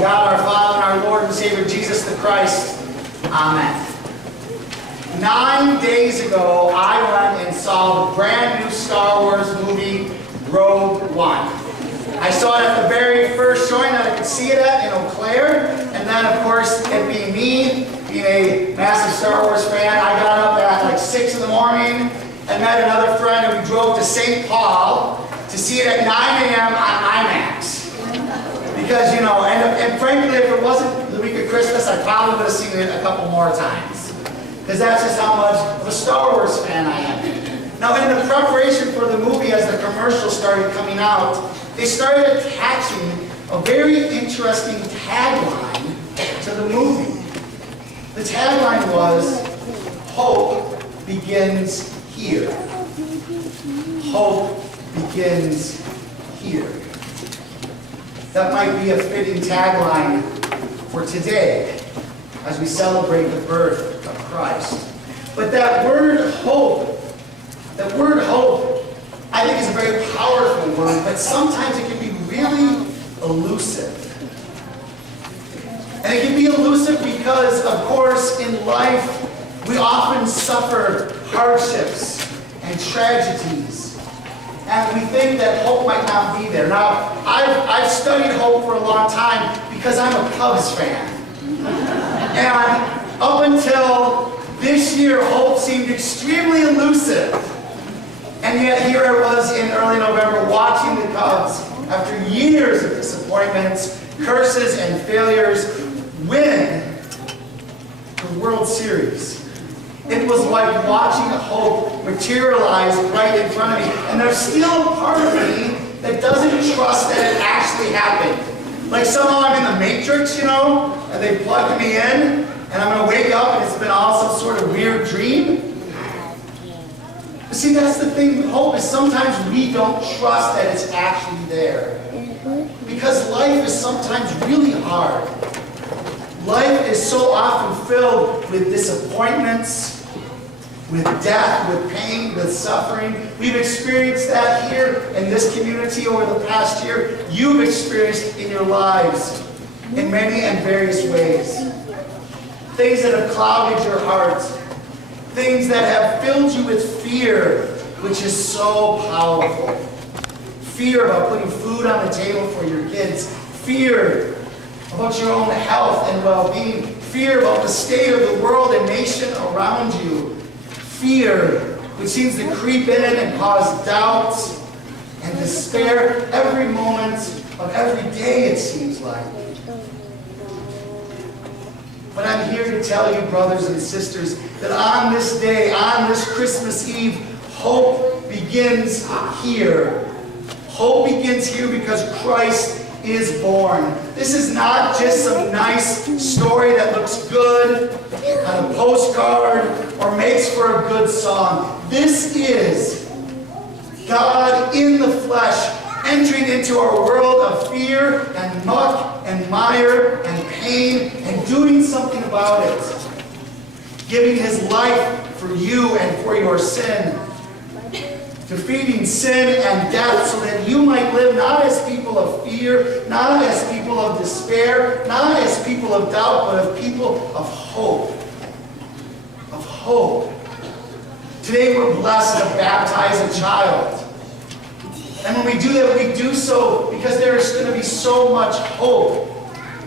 God our Father and our Lord and Savior Jesus the Christ. Amen. 9 days ago, I went and saw the brand new Star Wars movie, Rogue One. I saw it at the very first showing that I could see it at in Eau Claire, and then of course, it being me, being a massive Star Wars fan, I got up at like 6 in the morning and met another friend, and we drove to St. Paul to see it at 9 a.m. on IMAX. Because, you know, and frankly, if it wasn't the week of Christmas, I probably would have seen it a couple more times. Because that's just how much of a Star Wars fan I am. Now, in the preparation for the movie, as the commercials started coming out, they started attaching a very interesting tagline to the movie. The tagline was, "Hope begins here." Hope begins here. That might be a fitting tagline for today as we celebrate the birth of Christ. But that word hope, I think is a very powerful word, but sometimes it can be really elusive. And it can be elusive because, of course, in life, we often suffer hardships and tragedies. And we think that hope might not be there. Now, I've studied hope for a long time because I'm a Cubs fan. And up until this year, hope seemed extremely elusive. And yet here I was in early November watching the Cubs, after years of disappointments, curses, and failures, win the World Series. It was like watching hope materialize right in front of me. And there's still a part of me that doesn't trust that it actually happened. Like somehow I'm in the Matrix, you know, and they plugged me in, and I'm going to wake up and it's been all some sort of weird dream. But see, that's the thing with hope, is sometimes we don't trust that it's actually there. Because life is sometimes really hard. Life is so often filled with disappointments, with death, with pain, with suffering. We've experienced that here in this community over the past year. You've experienced in your lives in many and various ways. Things that have clouded your heart. Things that have filled you with fear, which is so powerful. Fear about putting food on the table for your kids. Fear about your own health and well-being. Fear about the state of the world and nation around you. Fear, which seems to creep in and cause doubts and despair every moment of every day, it seems like. But I'm here to tell you, brothers and sisters, that on this day, on this Christmas Eve, hope begins here. Hope begins here because Christ is born. This is not just some nice story that looks good on a postcard or makes for a good song. This is God in the flesh entering into our world of fear and muck and mire and pain and doing something about it. Giving his life for you and for your sin. Defeating sin and death so that you might live not as people of fear, not as people of despair, not as people of doubt, but as people of hope. Of hope. Today we're blessed to baptize a child. And when we do that, we do so because there is going to be so much hope.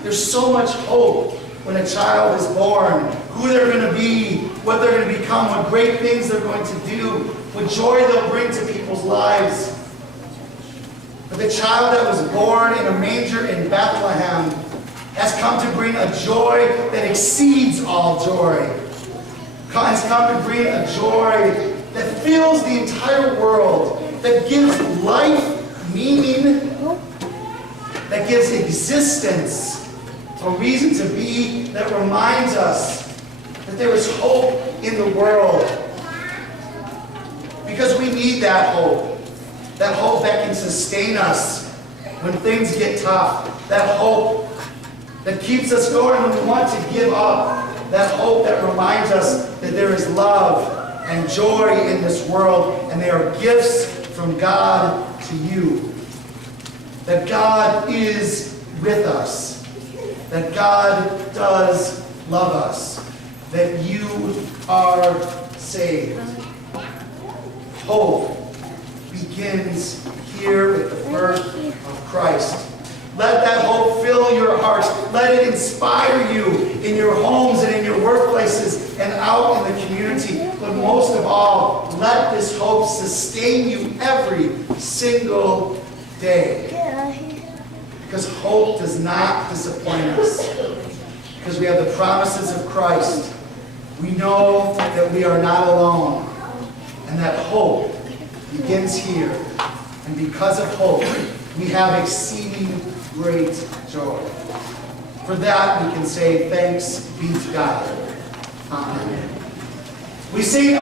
There's so much hope when a child is born. Who they're going to be, what they're going to become, what great things they're going to do, what joy they'll bring to people's lives. But the child that was born in a manger in Bethlehem has come to bring a joy that exceeds all joy. Has come to bring a joy that fills the entire world, that gives life meaning, that gives existence a reason to be, that reminds us that there is hope in the world. Because we need that hope that can sustain us when things get tough, that hope that keeps us going when we want to give up, that hope that reminds us that there is love and joy in this world, and they are gifts from God to you. That God is with us. that God does love us, that you are saved. Hope begins here with the birth of Christ. Let that hope fill your hearts. Let it inspire you in your homes and in your workplaces and out in the community. But most of all, let this hope sustain you every single day. Because hope does not disappoint us. Because we have the promises of Christ. We know that we are not alone. And that hope begins here. And because of hope, we have exceeding great joy. For that, we can say thanks be to God. Amen. We sing